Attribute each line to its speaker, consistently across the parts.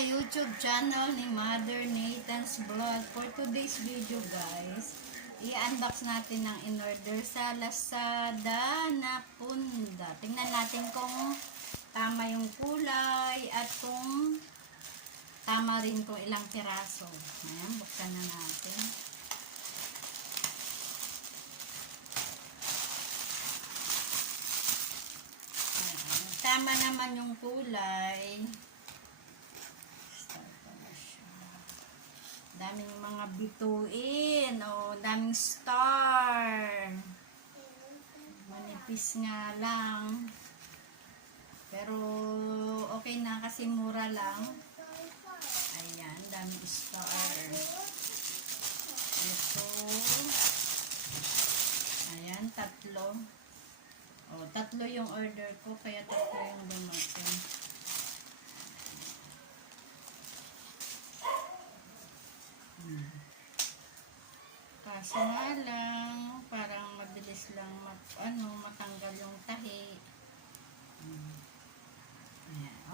Speaker 1: YouTube channel ni Mother Nathan's Vlog. For today's video guys, i-unbox natin ng in-order sa Lazada na punda. Tingnan natin kung tama yung kulay at kung tama rin kung ilang piraso. Ayan, buksan na natin. Ayan, tama naman yung kulay. Daming mga bituin. O, daming star. Manipis nga lang. Pero, okay na kasi mura lang. Ayan, daming star. Ito. Ayan, tatlo. O, tatlo yung order ko, kaya tatlo yung dumating. Kaso nga lang, parang mabilis lang mag, ano, matanggal yung tahi. Hmm.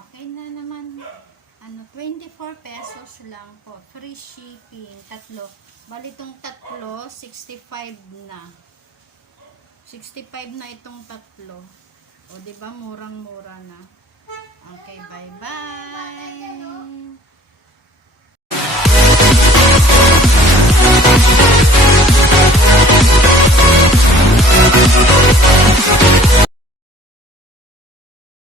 Speaker 1: Okay na naman. Ano, 24 pesos lang po. Free shipping. Tatlo. Bali itong tatlo, 65 na. 65 na itong tatlo. O, di ba murang-mura na.